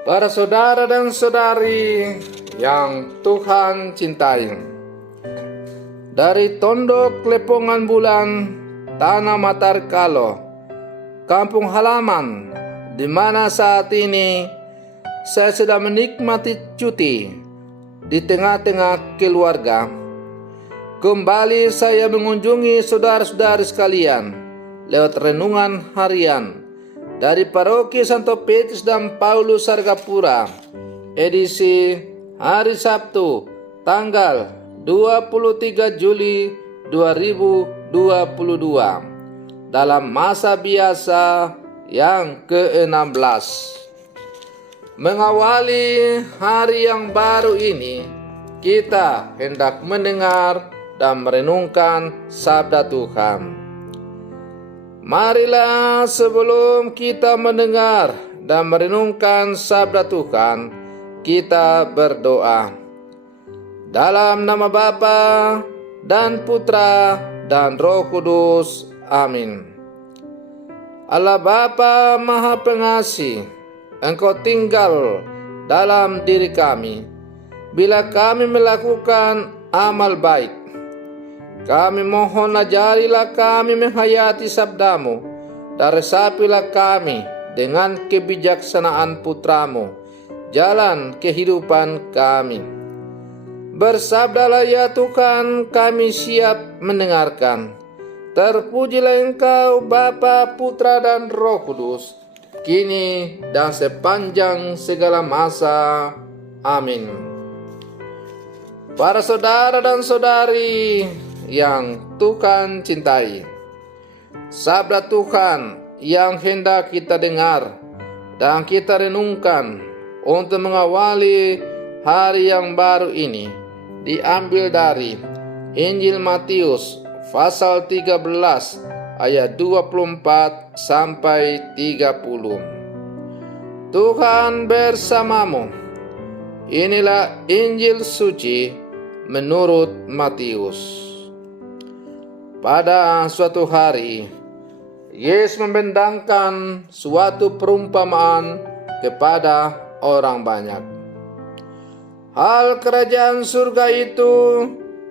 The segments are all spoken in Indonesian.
Para saudara dan saudari yang Tuhan cintai, dari Tondok Lepongan Bulan, Tanah Matarkalo, kampung halaman di mana saat ini saya sedang menikmati cuti di tengah-tengah keluarga, kembali saya mengunjungi saudara-saudari sekalian lewat renungan harian dari Paroki Santo Petrus dan Paulus Sargapura, edisi hari Sabtu, tanggal 23 Juli 2022, dalam masa biasa yang ke-16. Mengawali hari yang baru ini, kita hendak mendengar dan merenungkan sabda Tuhan. Marilah sebelum kita mendengar dan merenungkan sabda Tuhan, kita berdoa. Dalam nama Bapa dan Putra dan Roh Kudus. Amin. Allah Bapa Maha Pengasih, Engkau tinggal dalam diri kami. Bila kami melakukan amal baik, kami mohon ajarilah kami menghayati sabdamu, dan resapilah kami dengan kebijaksanaan putramu, jalan kehidupan kami. Bersabdalah ya Tuhan, kami siap mendengarkan. Terpujilah Engkau Bapa, Putra dan Roh Kudus, kini dan sepanjang segala masa. Amin. Para saudara dan saudari yang Tuhan cintai, sabda Tuhan yang hendak kita dengar dan kita renungkan untuk mengawali hari yang baru ini diambil dari Injil Matius pasal 13 ayat 24 sampai 30. Tuhan bersamamu. Inilah Injil suci menurut Matius. Pada suatu hari, Yesus membentangkan suatu perumpamaan kepada orang banyak. Hal kerajaan surga itu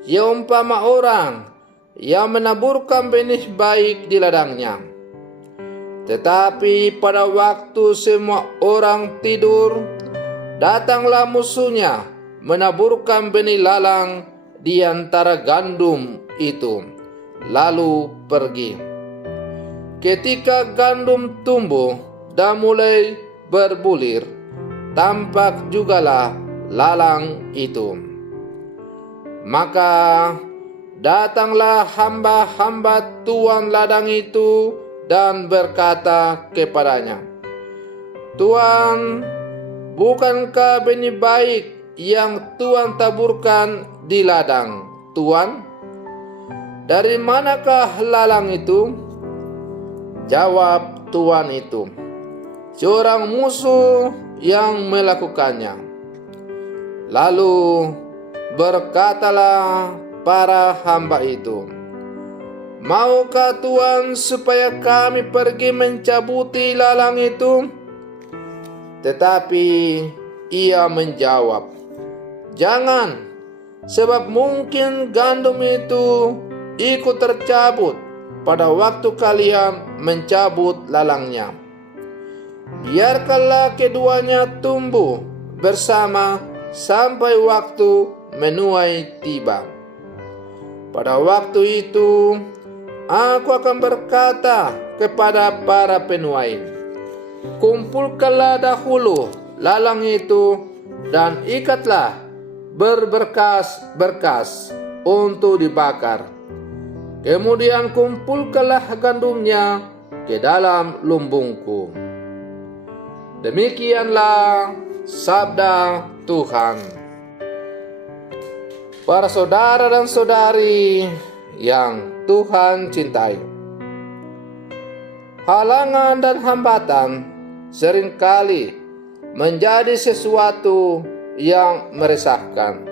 seumpama orang yang menaburkan benih baik di ladangnya. Tetapi pada waktu semua orang tidur, datanglah musuhnya menaburkan benih lalang di antara gandum itu, lalu pergi. Ketika gandum tumbuh dan mulai berbulir, tampak jugalah lalang itu. Maka datanglah hamba-hamba tuan ladang itu dan berkata kepadanya, "Tuan, bukankah benih baik yang Tuan taburkan di ladang, Tuan? Dari manakah lalang itu?" Jawab tuan itu, "Seorang musuh yang melakukannya." Lalu berkatalah para hamba itu, "Maukah Tuan supaya kami pergi mencabuti lalang itu?" Tetapi ia menjawab, "Jangan, sebab mungkin gandum itu ikut tercabut pada waktu kalian mencabut lalangnya. Biarkanlah keduanya tumbuh bersama sampai waktu menuai tiba. Pada waktu itu, aku akan berkata kepada para penuai, kumpulkanlah dahulu lalang itu dan ikatlah berberkas-berkas untuk dibakar. Kemudian kumpulkanlah gandumnya ke dalam lumbungku." Demikianlah sabda Tuhan. Para saudara dan saudari yang Tuhan cintai, halangan dan hambatan seringkali menjadi sesuatu yang meresahkan.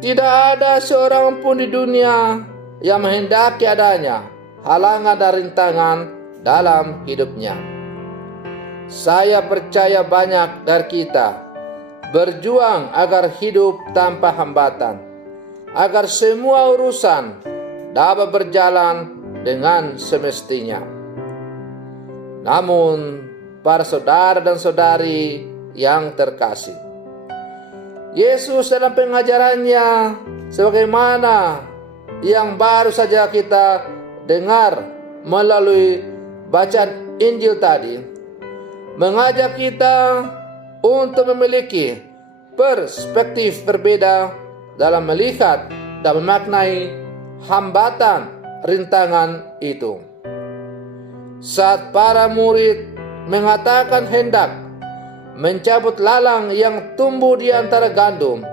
Tidak ada seorang pun di dunia yang menghendaki adanya halangan dan rintangan dalam hidupnya. saya percaya banyak dari kita berjuang agar hidup tanpa hambatan, agar semua urusan dapat berjalan dengan semestinya. Namun, para saudara dan saudari yang terkasih, Yesus dalam pengajarannya sebagaimana yang baru saja kita dengar melalui bacaan Injil tadi, mengajak kita untuk memiliki perspektif berbeda dalam melihat dan memaknai hambatan rintangan itu. Saat para murid mengatakan hendak mencabut lalang yang tumbuh di antara gandum,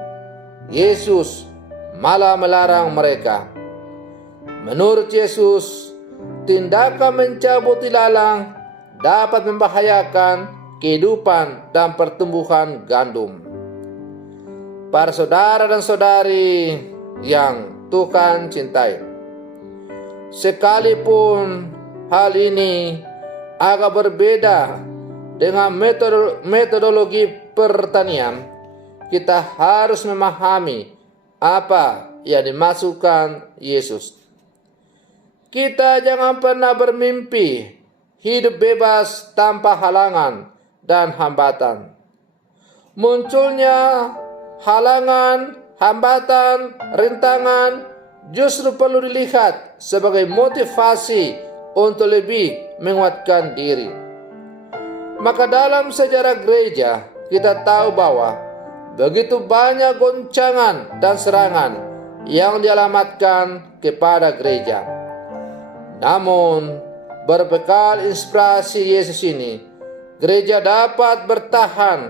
Yesus malah melarang mereka. Menurut Yesus, tindakan mencabut lalang dapat membahayakan kehidupan dan pertumbuhan gandum. Para saudara dan saudari yang Tuhan cintai, sekalipun hal ini agak berbeda dengan metodologi pertanian, kita harus memahami apa yang dimaksudkan Yesus. Kita jangan pernah bermimpi hidup bebas tanpa halangan dan hambatan. Munculnya halangan, hambatan, rintangan justru perlu dilihat sebagai motivasi untuk lebih menguatkan diri. Maka dalam sejarah gereja kita tahu bahwa begitu banyak goncangan dan serangan yang dialamatkan kepada gereja. Namun, berbekal inspirasi Yesus ini, gereja dapat bertahan,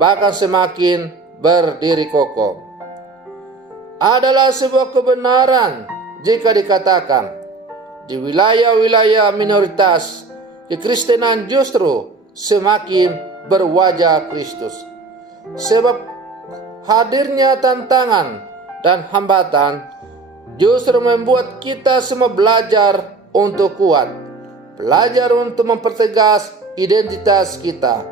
bahkan semakin berdiri kokoh. Adalah sebuah kebenaran jika dikatakan di wilayah-wilayah minoritas, kekristenan justru semakin berwajah Kristus. Sebab hadirnya tantangan dan hambatan justru membuat kita semua belajar untuk kuat, belajar untuk mempertegas identitas kita,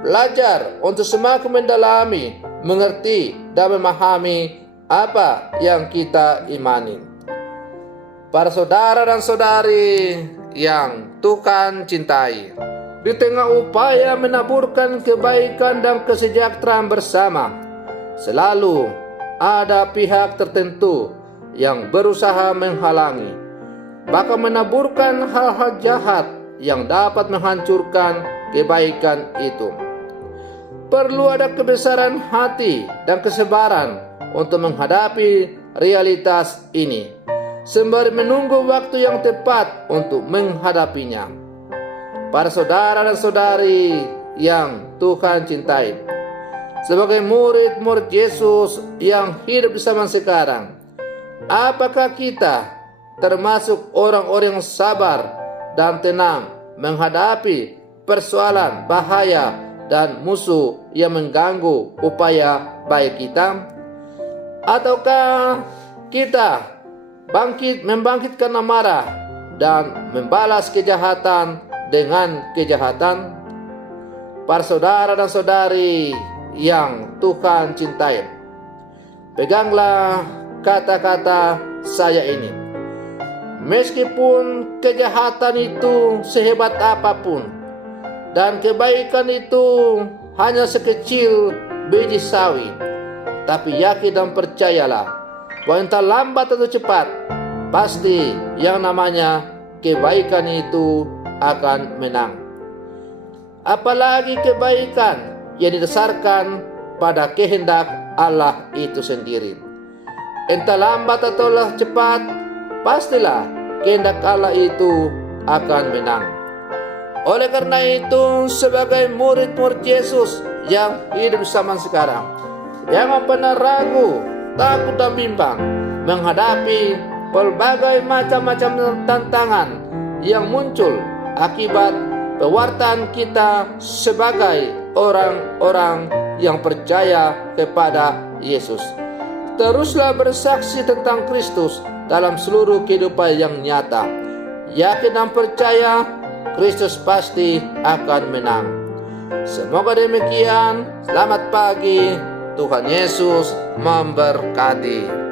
belajar untuk semakin mendalami, mengerti dan memahami apa yang kita imani. Para saudara dan saudari yang Tuhan cintai, di tengah upaya menaburkan kebaikan dan kesejahteraan bersama, selalu ada pihak tertentu yang berusaha menghalangi, bahkan menaburkan hal-hal jahat yang dapat menghancurkan kebaikan itu. Perlu ada kebesaran hati dan kesabaran untuk menghadapi realitas ini, sembari menunggu waktu yang tepat untuk menghadapinya. Para saudara dan saudari yang Tuhan cintai, sebagai murid-murid Yesus yang hidup di zaman sekarang, apakah kita termasuk orang-orang yang sabar dan tenang menghadapi persoalan, bahaya, dan musuh yang mengganggu upaya baik kita? Ataukah kita membangkitkan amarah dan membalas kejahatan dengan kejahatan? Para saudara dan saudari yang Tuhan cintai, peganglah kata-kata saya ini. Meskipun kejahatan itu sehebat apapun dan kebaikan itu hanya sekecil biji sawi, tapi yakin dan percayalah bahwa entah lambat atau cepat, pasti yang namanya kebaikan itu akan menang. Apalagi kebaikan yang didasarkan pada kehendak Allah itu sendiri. Entah lambat atau cepat, pastilah kehendak Allah itu akan menang. Oleh karena itu, sebagai murid-murid Yesus yang hidup zaman sekarang, jangan pernah ragu, takut dan bimbang menghadapi berbagai macam-macam tantangan yang muncul akibat pewartaan kita sebagai orang-orang yang percaya kepada Yesus. Teruslah bersaksi tentang Kristus dalam seluruh kehidupan yang nyata. Yakin dan percaya Kristus pasti akan menang. Semoga demikian. Selamat pagi. Tuhan Yesus memberkati.